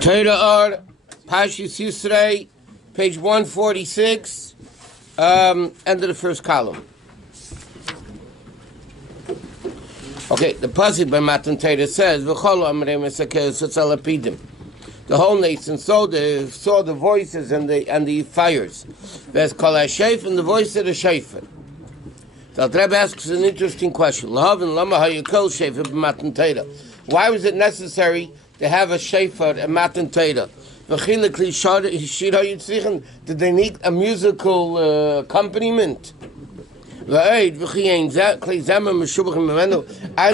Torah Or Page Yisro, page 146, end of the first column. Okay, the pasuk by Matan Torah says, "V'chol Maamarim esakeh." The whole nation saw the voices and the fires. There's kol hashayf and the voice of the shayfer. So the Rabbi asks an interesting question. Why was it necessary to have a shayfer and Matan Torah? Did they need a musical accompaniment? Are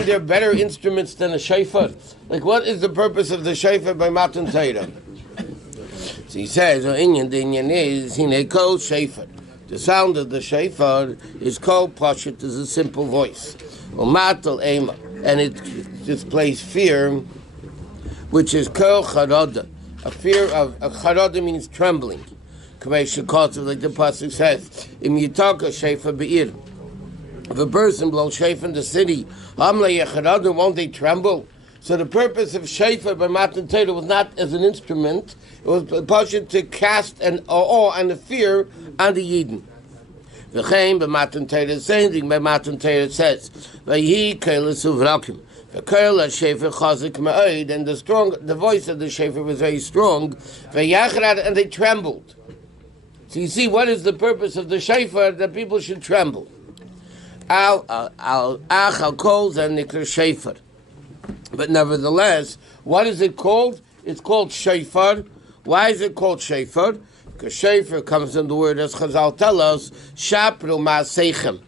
there better instruments than a shofar? Like, what is the purpose of the shofar by Matan Torah? So he says, the inyan is, he called shofar. The sound of the shofar is called Pashat, is a simple voice. And it displays fear, which is called charada. A fear of a charada means trembling. Like the pasuk says, "Im yitaka shofar be'ir." If a person blows shofar in the city, won't they tremble? So the purpose of shofar by Matan Torah was not as an instrument; it was a passion to cast an awe and a fear on the Yidden. V'chein by Matan Torah, same thing by Matan Torah says, "Vayhi keilas uvrakim." The keilah shofar chazik ma'od, and the voice of the shofar was very strong. V'yachrad, and they trembled. So you see, what is the purpose of the shofar? That people should tremble. Al calls and nikra shofar. But nevertheless, what is it called? It's called shofar. Why is it called shofar? Because shofar comes from the word, as Chazal tell us, shapru ma'aseichem.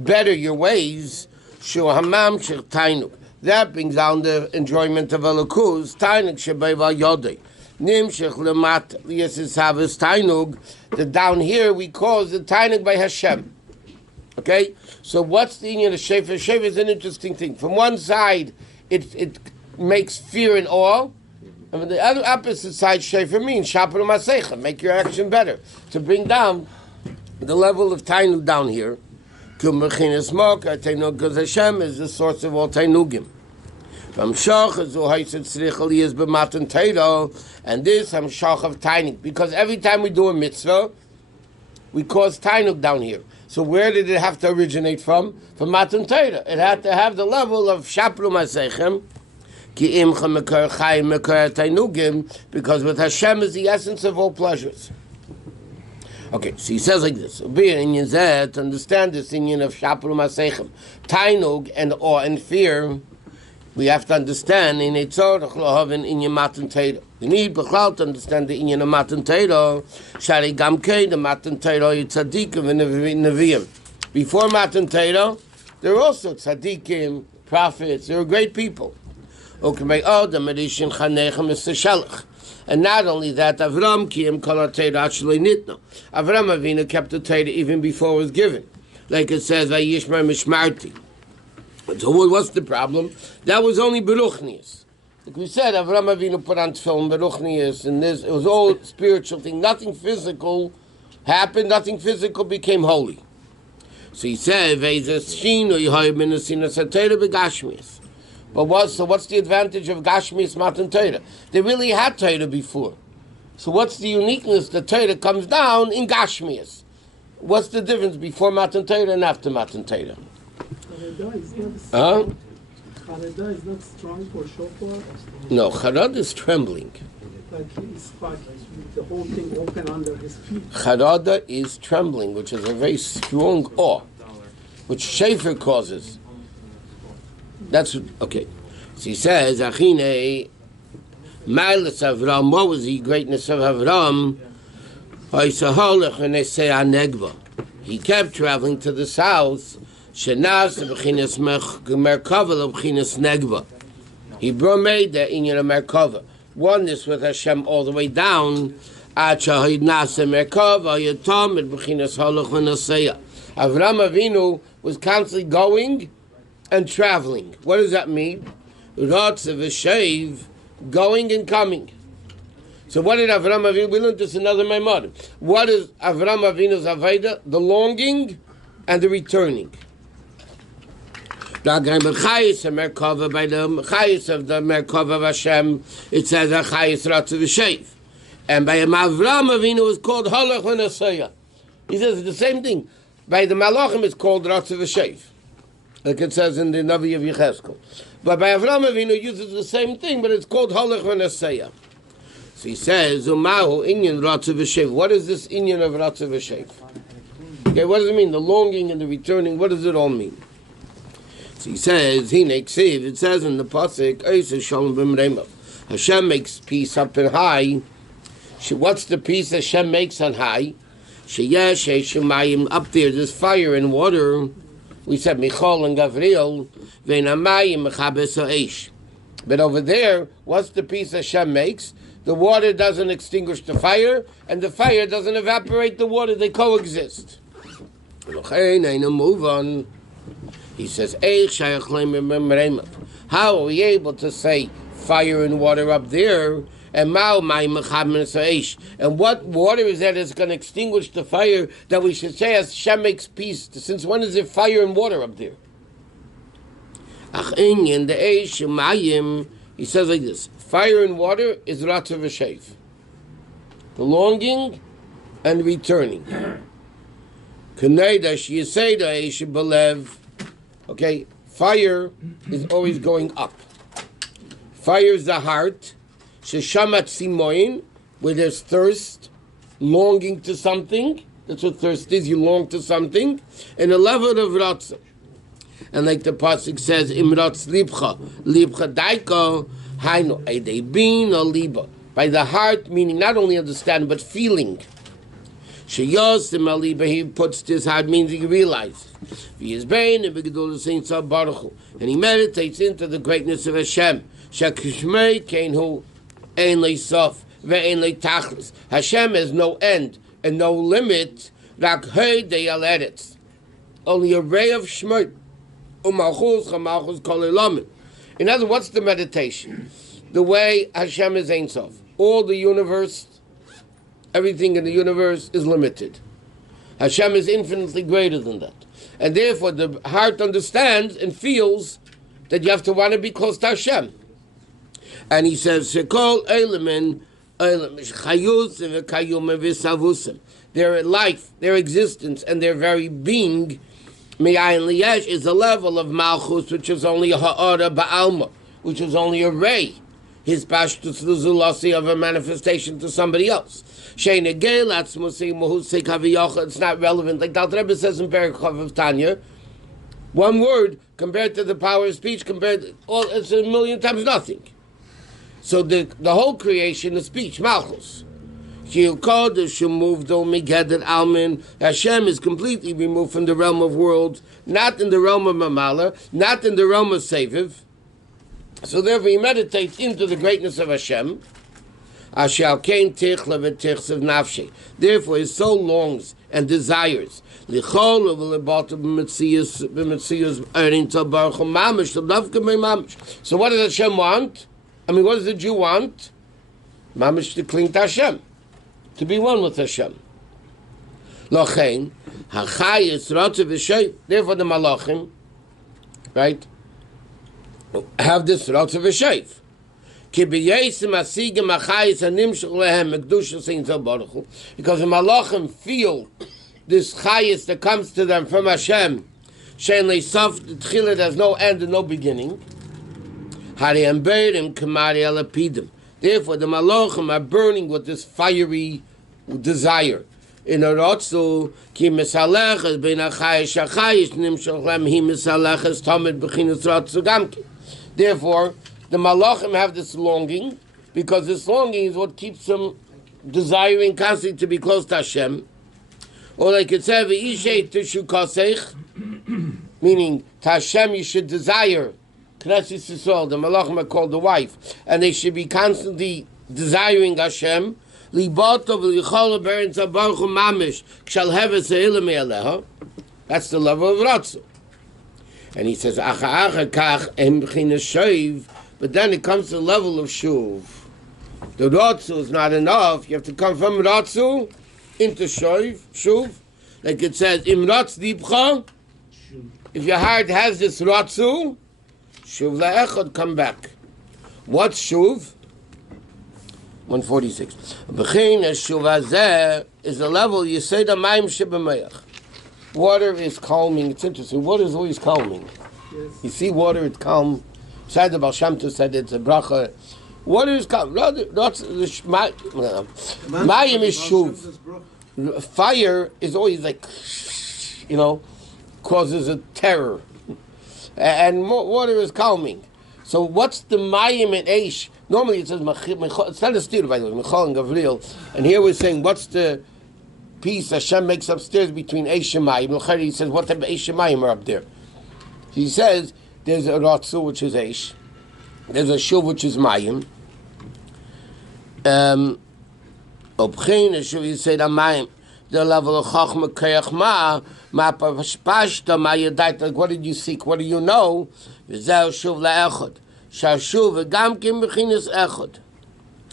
Better your ways. Shu hamam shir tainuk. That brings down the enjoyment of Elokus. Tainuk shebeiva yodei. Nimshech lemat yesis havas tainug. The down here we call the tainug by Hashem. Okay, so what's the union of shofar? Shofar is an interesting thing. From one side, it makes fear and awe, and from the other opposite side, shofar means shapru masecha, make your action better, to bring down the level of tainug down here. Because Hashem is the source of all tainugim. From shach is b'matan Torah, and this shach of tainug, because every time we do a mitzvah, we cause tainug down here. So where did it have to originate from? From Matan Torah. It had to have the level of shapru masechem, ki imcha mekar chayim mekar tainugim, because with Hashem is the essence of all pleasures. Okay, so he says like this: be an inyan zeh, to understand this inyan of shapru masechem, tainug and awe and fear. We have to understand in a tzorach lohav in your Matan Torah. We need b'chlal to understand the inyan of Matan Torah. Shari gamkei the Matan Torah tzaddikim and neviim. Before Matan Torah, there were also tzaddikim, prophets. They were great people. Okay, oh the medishin chanechem is shalach. And not only that, Avram kiyem kol ha-Torah actually nitno. Avram Avinu kept the Torah even before it was given, like it says vayishmar mishmarti. So what's the problem? That was only beruchnius. Like we said, Avram Avinu put on film beruchnius, and this, it was all spiritual thing. Nothing physical happened. Nothing physical became holy. So he said, but what's the advantage of Gashmius Matan Torah? They really had Torah before. So what's the uniqueness? The Torah comes down in Gashmius. What's the difference before Matan Torah and after Matan Torah? Charada is not strong for shofar. No, charada is trembling. Like he's the whole thing open under his feet. Charada is trembling, which is a very strong awe, which shofar causes. That's okay. So he says, "Achine, Ma'alas Avram." What was the greatness of Avram? He kept traveling to the south. He made that in your Merkava. Oneness with Hashem all the way down. Avram Avinu was constantly going and traveling. What does that mean? Going and coming. So what did Avram Avinu? We learned this in another Maamarim. What is Avram Avinu's Aveda? The longing and the returning. By the Chayis of the Merkava of Hashem, it says a Chayis Ratzav V'Shev. And by Avram Avinu is called Halach V'Nasaya. He says the same thing. By the Malachim it's called Ratzav V'Shev, like it says in the Navi of Yecheskel. But by Avram Avinu uses the same thing, but it's called Halach V'Nasaya. So he says, Umahu Inyan Ratzav V'Shev. What is this Inyan of Ratzav V'Shev? Okay, what does it mean? The longing and the returning, what does it all mean? So he says, it says in the Pasuk, Hashem makes peace up and high. What's the peace Hashem makes on high? Up there, there's fire and water. We said Michal and Gavriel. But over there, what's the peace Hashem makes? The water doesn't extinguish the fire, and the fire doesn't evaporate the water. They coexist. Move on. He says, how are we able to say fire and water up there? And what water is that that's going to extinguish the fire that we should say as Hashem makes peace? Since when is there fire and water up there? He says like this, fire and water is Ratzav V'Shev. The longing and returning. Okay, fire is always going up. Fire is the heart. Sheshamat Simoin, where there's thirst, longing to something. That's what thirst is, you long to something. And a level of Ratzah. And like the Pasuk says, Imratz Libcha, Libcha Daiko, Haino, Eidei Bin or Liba. By the heart, meaning not only understand, but feeling. Sheyosim Aliba, he puts this heart, means he realizes. And he meditates into the greatness of Hashem. Shekishmei Kenhu. Hashem has no end and no limit. Only a ray of shmei. In other words, what's the meditation? The way Hashem is Ein Sof. All the universe, everything in the universe is limited. Hashem is infinitely greater than that. And therefore the heart understands and feels that you have to want to be close to Hashem. And he says, their life, their existence, and their very being, is a level of Malchus, which is only a ha'ara ba'alma, which is only a ray, his pashtus l'zulasi of a manifestation to somebody else. It's not relevant. Like Dal Rebbe says in Parashat of Tanya, one word compared to the power of speech, it's a million times nothing. So the whole creation is speech, Malchus. Hashem is completely removed from the realm of worlds, not in the realm of Mamala, not in the realm of Seviv. So therefore he meditates into the greatness of Hashem. Therefore his soul longs and desires. So what does Hashem want? What does the Jew want? Mamish to cling to Hashem, to be one with Hashem. Lochein, hachayis ratzav v'shev. Therefore, the malachim, right, have this ratzav v'shev. Ki b'yesim asigim hachayis animshach lehem mekdusha seinzel baruch hu. Because the malachim feel this chayis that comes to them from Hashem. Shein leisaf tchila, there's no end and no beginning. Therefore, the malachim are burning with this fiery desire. In a rotzu, ki misalechas bein achayish achayish nimshach lem hi misalechas tamid b'chinas rotzu gamki. Therefore, the malachim have this longing, because this longing is what keeps them desiring constantly to be close to Hashem. Or like it says, v'ishay tishu kasech, meaning to Hashem you should desire. Knesset Yisrael, the malachim are called the wife, and they should be constantly desiring Hashem. That's the level of Ratzu. And he says, but then it comes to the level of Shuv. The Ratzu is not enough. You have to come from Ratzu into Shuv. Like it says, Im Ratz Dibcha, if your heart has this ratzu, shuv la'echad, come back. What's shuv? 146. B'chein shuv hazeh is the level you say the mayim shebemayach. Water is calming. It's interesting. Water is always calming. Yes. You see water, it's calm. Besides the Baal Shem Tov said it's a bracha. Water is calm. Mayim is shuv. Fire is always like, causes a terror. And water is calming. So what's the mayim and eish? Normally it says, it's not a steer, by the way, Michal and Gavril. And here we're saying, what's the piece Hashem makes upstairs between eish and mayim? He says, what type of eish and mayim are up there? He says, there's a ratzu, which is eish. There's a shuv, which is mayim. Obchein, a shuv, you say the mayim. The level of chachma kayach ma pashta ma yadait. Like, what did you seek? What do you know? V'zeh shuv la'echad. Shashuv v'gam kim b'chinas echad.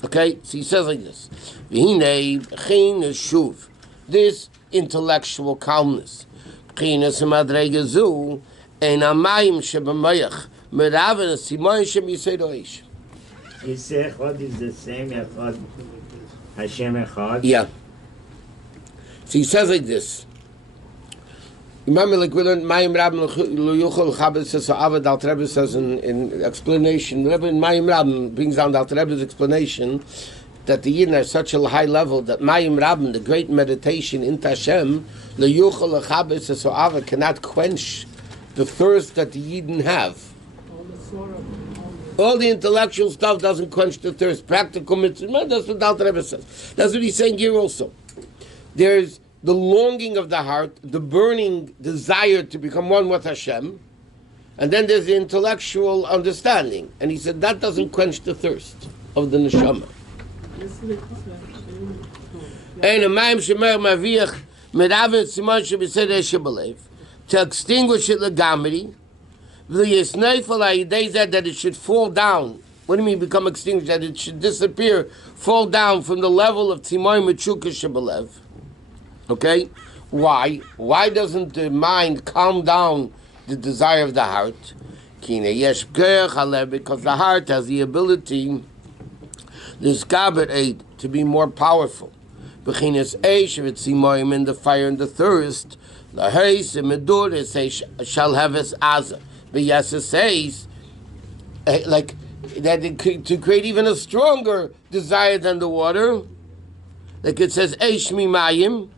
Okay, so he says like this. V'hinei b'chinas shuv. This intellectual calmness. B'chinas madrega zu ein amayim shebemayach. Meraven simoy shem yisei doish. Yisei echad is the same echad. Hashem echad. Yeah. So he says like this. Remember, like we learned, Mayim Rabim L'Yuchol Chabad says, so Avad Al Rebbe says in explanation, Rebbe in Mayim Rabim brings down Al Rebbe's explanation that the Yidden are such a high level that Mayim Rabim, the great meditation in Tashem, L'Yuchol Chabad says, so Avad cannot quench the thirst that the Yidden have. All the intellectual stuff doesn't quench the thirst. Practical mitzvah, that's what Al Rebbe says. That's what he's saying here also. There's the longing of the heart, the burning desire to become one with Hashem, and then there's the intellectual understanding. And he said that doesn't quench the thirst of the neshama. To extinguish it legamri, that it should fall down. What do you mean become extinguished? That it should disappear, fall down from the level of tzimoy mechuka shebelev. Okay? Why? Why doesn't the mind calm down the desire of the heart? Because the heart has the ability to be more powerful. In the fire and the thirst, shall have his aza. But yes, it says, like, that to create even a stronger desire than the water. Like it says, eish mimayim.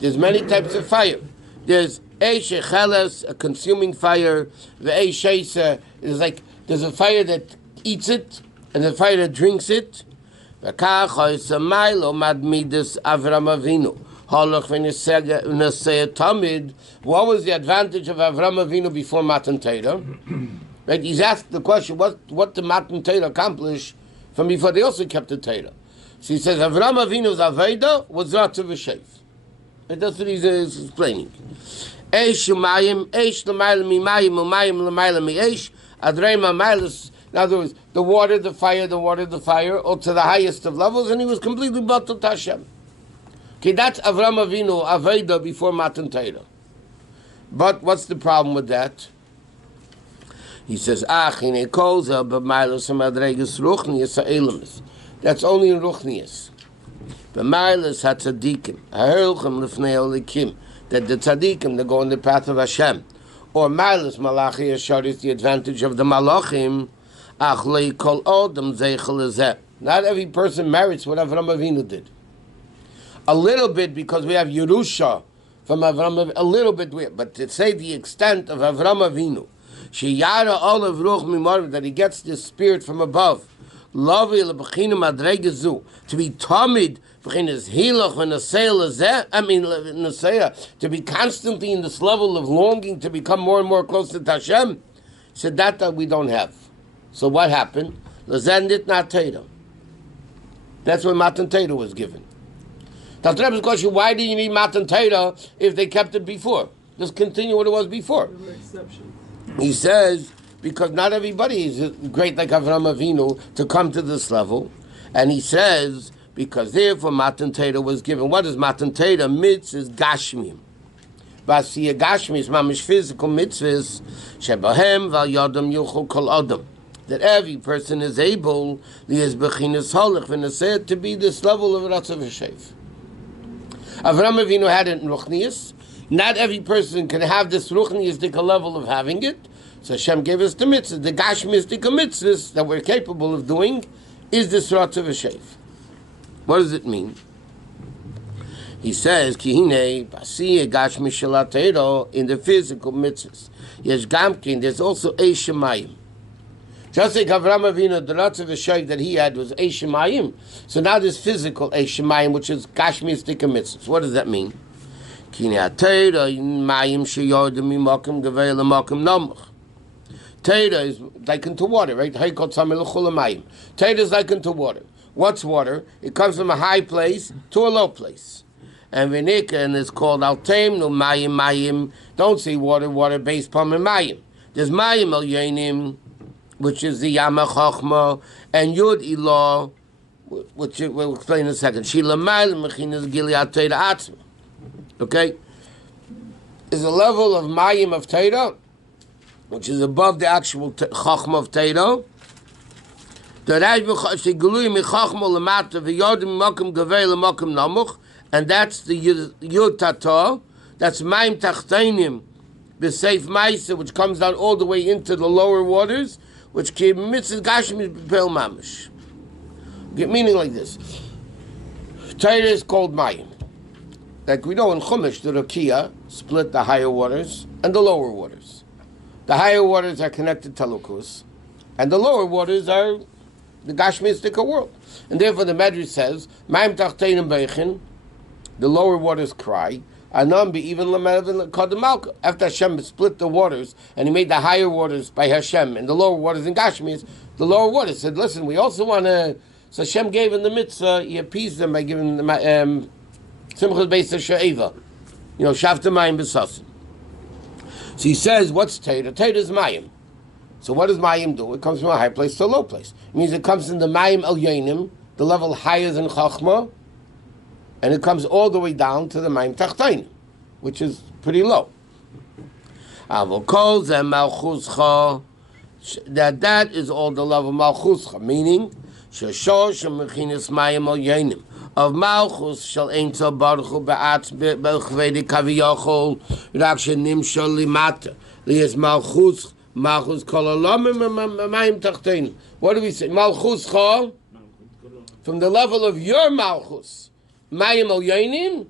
There's many types of fire. There's eish cheles, a consuming fire. The eish is like there's a fire that eats it and a fire that drinks it. What was the advantage of Avram Avinu before Matan Torah? Right? He's asked the question, what did Matan Torah accomplish from before they also kept the Torah? So he says, Avram Avinu's Aveda was Ratzav V'Sheif. And that's what he's explaining. Eish Umayim, Eish L'mayla Mimayim, Umayim L'mayla Mi'eish, Adrei Ma'maylas. In other words, the water, the fire, or to the highest of levels, and he was completely bottled to Hashem. Okay, that's Avram Avinu, Aveda, before Matan Torah. But what's the problem with that? He says, that's only in Ruchnius. That the tzaddikim, they go on the path of Hashem. Or Mailas Malachi Yashar is the advantage of the Malachim. Not every person merits what Avram Avinu did. A little bit, because we have Yerusha from Avram Avinu, a little bit, but to say the extent of Avram Avinu, Sheyara Olav Ruch Mimarim, that he gets this spirit from above, to be tamid, to be constantly in this level of longing to become more and more close to Hashem, said that we don't have. So what happened? That's when Matan Torah was given. That's the question, why do you need Matan Torah if they kept it before? Just continue what it was before. He says, because not everybody is great like Avram Avinu to come to this level. And he says, because therefore Matan Torah was given. What is Matan Torah? Mitz is Gashmim. Basiya Gashmis, mamish physical mitzvahs, shebahem val yodam yuchol kol adam. That every person is able, liyaz bechinas holach v'naseh, to be this level of Ratzav Hashev. Avram Avinu had it in Ruchnius. Not every person can have this Ruchniistic level of having it. So Hashem gave us the mitzvah. The Gashmistic mitzvahs that we're capable of doing is this Ratzav Hashev. What does it mean? He says, Kihine, Basiya Gashmi Shalatero, in the physical mitzvahs. Yes, Gamkin, there's also Eishamayim. Just like Avram Avinu, the Ratzav Hashev that he had was Eishamayim. So now there's physical Eishamayim, which is Gashmistic mitzvahs. What does that mean? Kihine Atero, Mayim Sheyodim Mimakim Gavei Lamakim Namach. Teira is likened to water, right? Teira is likened to water. What's water? It comes from a high place to a low place. And Vinikan is called Altaim, no Mayim, Mayim. Don't say water, water based upon Mayim. There's Mayim El Yenim, which is the Yama Chochma, and Yud Ilah, which we'll explain in a second. Shila Mayim, Mechinas Gilead Teira Atzma. Okay? Is a level of Mayim of Teira, which is above the actual Chachma of Teira. And that's the Yud Tata. That's Maim Tachtainim, B'Seif Maisa, which comes down all the way into the lower waters, which came Mitzvah Gashmi B'Pel Mamish. Get meaning like this. Teira is called Mayim. Like we know in Chumash, the Rakia split the higher waters and the lower waters. The higher waters are connected to Lukus, and the lower waters are the Gashmistic world. And therefore the Medrash says, Ma'im Tachteinim Beichin, the lower waters cry, Anam be even Lamev Kadamalka. After Hashem split the waters, and he made the higher waters by Hashem, and the lower waters in Gashmis, the lower waters said, listen, we also want to, so Hashem gave in the mitzvah, he appeased them by giving them Simchas Beis She'eva, Shavta Mayim B'Sasim. So he says, what's Teira? Teira is Mayim. So what does Mayim do? It comes from a high place to a low place. It means it comes in the Mayim El Yenim, the level higher than Chachma, and it comes all the way down to the Mayim Tachtainim, which is pretty low. That is all the level of Malchuscha, meaning Sheshosh Mechinis Mayim El Yenim. Of Malchus shall Ein Baruch Hu Ba'atz B'Chvedi Kaviyachol Raksha Nimshal Limata Lias Malchus Kol Alamim Mayim Tachtein. What do we say? Malchus Cha, from the level of your Malchus Mayim El Yoinim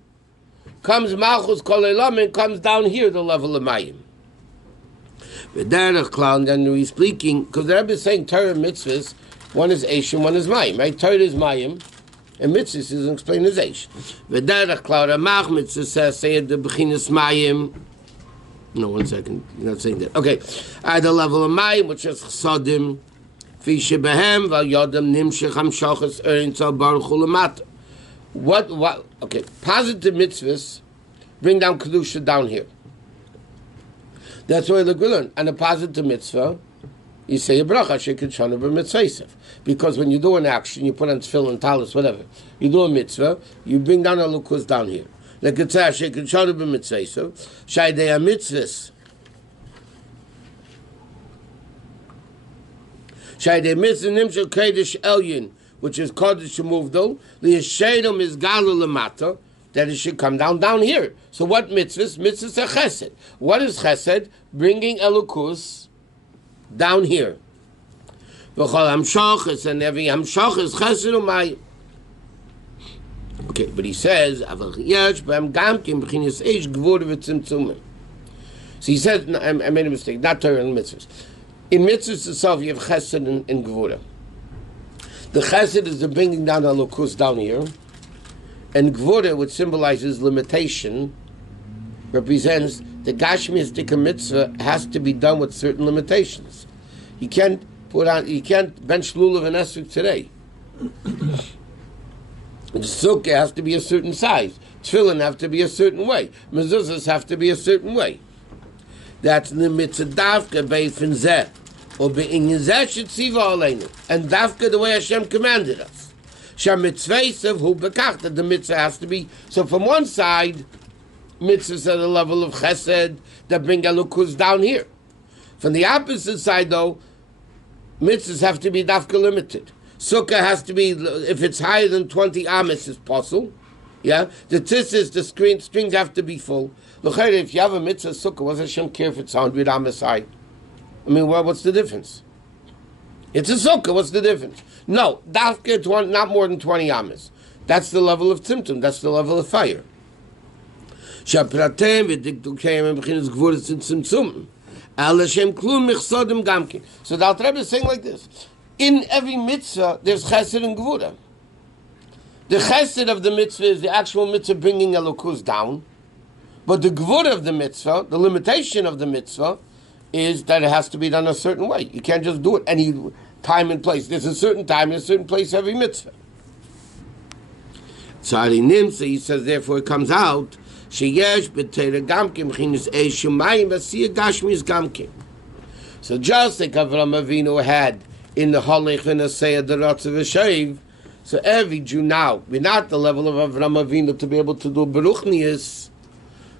comes Malchus Kol Alamim, comes down here the level of Mayim. V'derech Klal, then we're speaking, because the Rebbe is saying Torah mitzvahs, one is Eishim, one is Mayim, right? Torah is Mayim, and mitzvahs is explained as Eish. V'derech Klal, Ramach mitzvah says, say the Bechinas Mayim. No, 1 second, you're not saying that. Okay, at the level of Mayim, which is Chsadim, Fi Shebehem, Val Yodam Nimshech Hamshachas Erin Tzal Baruch Hu Lamata. What, okay, positive mitzvahs bring down Kedusha down here. That's why the learn. And a positive mitzvah, you say a bracha, shekid shana b'mitzvah. Because when you do an action, you put on tefillin, talis, whatever. You do a mitzvah, you bring down a lukus down here. Like it's a shekid shana b'mitzvah. Shaydei mitzvahs. Shaydei mitzvah nimshel kodesh elyin, which is kodesh shemuvdol. Liyashedom is galu lamata. That it should come down here. So what mitzvahs? Mitzvahs are chesed. What is chesed? Bringing elukus down here. V'chol hamshachas, and every hamshachas chesed umay. Okay, but he says, aval yesh b'hem gamkim b'chinas eish gvur v'tzimtzumim. So he says, no, I made a mistake, not Torah and mitzvahs. In mitzvahs itself, you have chesed and gvura. The chesed is the bringing down elukus down here. And Gvura, which symbolizes limitation, represents the Gashmistic mitzvah has to be done with certain limitations. You can't bench lulav and esrog today. The sukkah has to be a certain size. Tefillin have to be a certain way. Mezuzahs have to be a certain way. That's the mitzvah davka beifin zeh, or be'inyin zeh shetziva aleinu, and davka the way Hashem commanded us. The mitzvah has to be, so from one side, mitzvahs at the level of chesed that bring elukus down here. From the opposite side, though, mitzvahs have to be dafka limited. Sukkah has to be, if it's higher than 20 ames, is possible. Yeah, the tzitzis, the strings have to be full. Look, if you have a mitzvah sukkah, what's Hashem care if it's 100 ames high? I mean, what's the difference? It's a sukkah. What's the difference? No, dafka not more than 20 ames. That's the level of tzimtzum. That's the level of fire. So the Alter Rebbe is saying like this: in every mitzvah, there's chesed and gvura. The chesed of the mitzvah is the actual mitzvah bringing elokus down, but the gvura of the mitzvah, the limitation of the mitzvah, is that it has to be done a certain way. You can't just do it any time and place. There's a certain time and a certain place every mitzvah. So he says, therefore it comes out, sheyesh b'teira gamkim chinis eish shumayim v'asiyah gashmis gamkim. So just like Avraham Avinu had in the Halech v'naseyah the Ratzav v'sheiv, so every Jew now, we're not the level of Avraham Avinu to be able to do Beruchnius.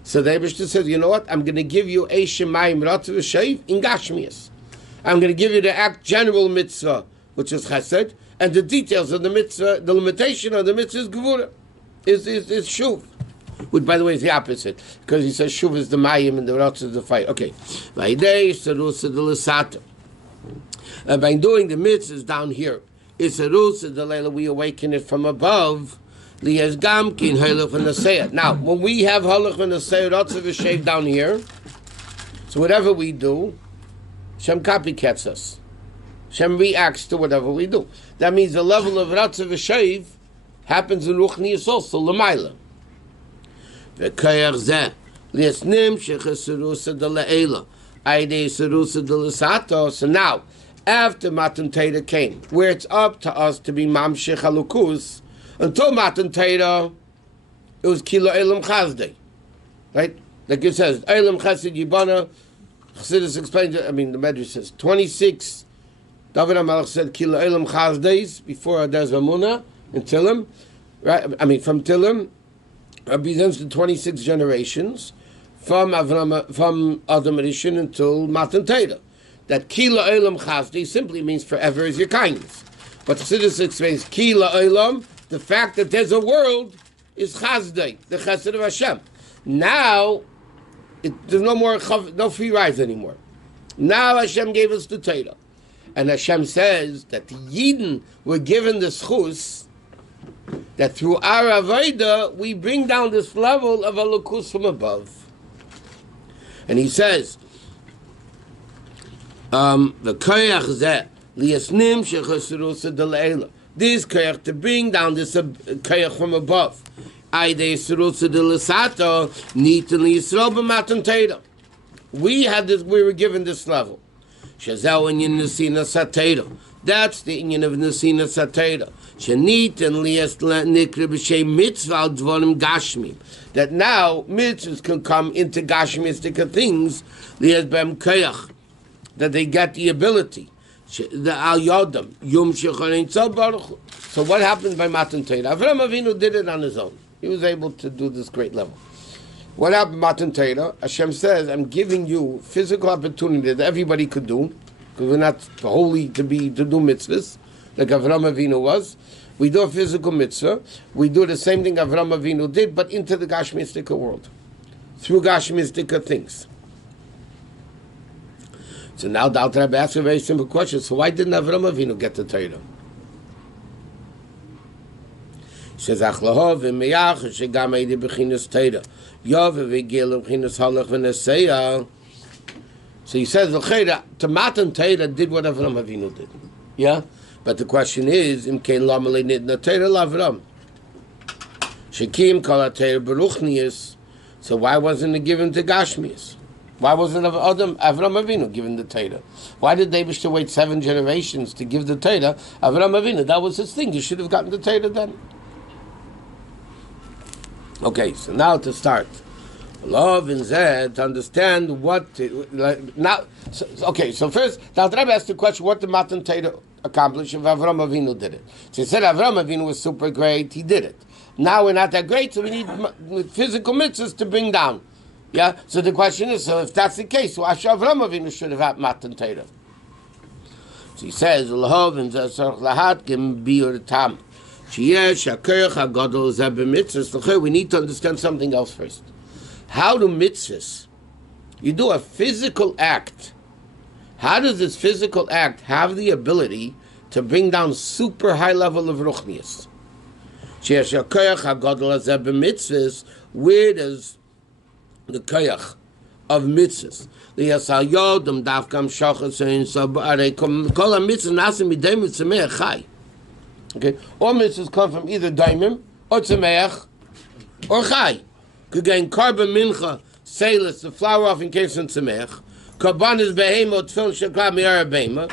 So the Eibishter says, you know what? I'm going to give you eish shumayim Ratzav v'sheiv in gashmias. I'm going to give you the general mitzvah, which is chesed, and the details of the mitzvah, the limitation of the mitzvah is gevura, is shuv. Which, by the way, is the opposite, because he says shuv is the mayim and the rotz is the fire. Okay. By doing the mitzvahs down here, it's a rusa the leila, we awaken it from above. Now, when we have halach and aseh, rotz v'shev down here, so whatever we do, Shem copycats us. Shem reacts to whatever we do. That means the level of Ratzav v'Sheiv happens in Ruchnius also, L'mayla. V'kayach zeh, li'esnim shecheserusa de la'ela, aidei serusa de l'sato. So now, after Matan Torah came, where it's up to us to be Mamshech Halukus, until Matan Torah, it was Kilo Elam Chazdei. Right? Like it says, Elam Chesed Yibana, Chassidus explains it, I mean, the Medrash says, 26, David HaMelech said, Kilo Elam Chazdeis, before Adez Vamuna, in Tilim, right? I mean, from Tilim, represents the 26 generations, from Adam Rishon until Matan Torah. That Kilo Elam Chazdeis simply means forever is your kindness. But Chassidus explains, Kilo Elam, the fact that there's a world, is Chazdei, the Chesed of Hashem. Now, there's no free rides anymore. Now Hashem gave us the Torah. And Hashem says that the Yidden were given the schus that through our Avodah we bring down this level of Elokus from above. And he says, the koyach zeh liyasnim shechasrusa deleila. This koyach to bring down this koyach from above. We had this, we were given this level. That's the inyan of Nesina Satera. That now mitzvahs can come into gashmistic things, that they get the ability. So what happened by Matan Torah? Avraham Avinu did it on his own. He was able to do this great level. What happened, Matan Torah? Hashem says, I'm giving you physical opportunity that everybody could do, because we're not holy to do mitzvahs, like Avraham Avinu was. We do a physical mitzvah. We do the same thing Avraham Avinu did, but into the Gashmistika world, through Gashmistika things. So now the Alter Rebbe asks a very simple question. So why didn't Avraham Avinu get the Torah? Says Achlahov v'meyach shegam eidi b'chinas Torah Yov v'gil b'chinas halach v'neseya. So he says to Matan Torah did what Avraham Avinu did, yeah. But the question is, im kein lamalei nidna Torah l'Avram shekim kol Torah beruchnius. So why wasn't it given to Gashmias? Why wasn't Avraham Avinu given the Torah? Why did they wish to wait 7 generations to give the Torah? Avraham Avinu, that was his thing. You should have gotten the Torah then. Okay, so now to start, love and Zed, to understand what now. So first, the Alter Rebbe asked the question: what did Matan Torah accomplish if Avraham Avinu did it? So he said Avraham Avinu was super great. He did it. Now we're not that great, so we need physical mitzvahs to bring down. Yeah. So the question is, so if that's the case, so Avram Avinu should have had Matan Torah. So he says, "Lahavim zasarch lahat gem biur tam." We need to understand something else first. How do mitzvahs? You do a physical act. How does this physical act have the ability to bring down super high level of ruchnius? Where does the koyach of mitzvahs? Okay, all mitzvahs come from either daimim or tzemeach or chai. Could gain carbon mincha, selis, the flour offering case in tzemeach. Karban is behema, tefillin shekla mi'ara behema,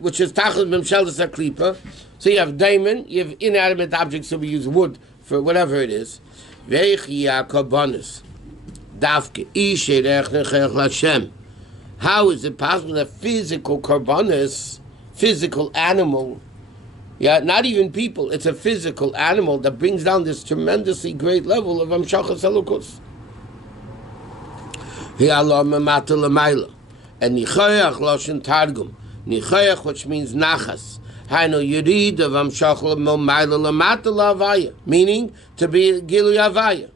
which is tachlis b'mshelis aklipa. So you have daimon, you have inanimate objects, so we use wood for whatever it is. Veichia karbanis, davke isherech nechech l'Hashem. How is it possible that physical karbanis, physical animal, yeah, not even people, it's a physical animal that brings down this tremendously great level of Amshachas Elokus. And Nichayach Loshen Targum. Nichayach, which means Nachas. Hainu Yerid of Amshachal Momaila Lamata Lavaya, meaning to be Gilu Yavaya.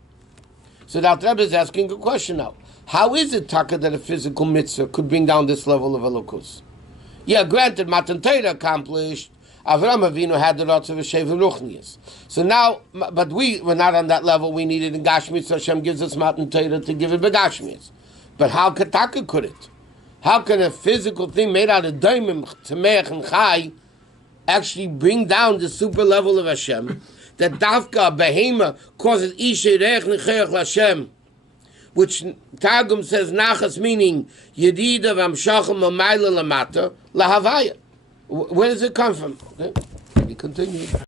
So the Rebbe is asking a question now. How is it, Taka, that a physical mitzvah could bring down this level of Elokus? Yeah, granted, Matan Torah accomplished. Avram Avinu had the lots of a Shev Ruchnius. So now, but we were not on that level. We needed in Gashmius. So Hashem gives us Matan Torah to give it Begashmius. But how Kataka could it? How can a physical thing made out of daimim, tzemeach, and chai actually bring down the super level of Hashem? That Davka, Behema, causes Isherech Necheach Hashem, which Targum says Nachas, meaning Yedid of Amshachim Mamayla Lamata, Lahavaya. Where does it come from? Okay. We continue.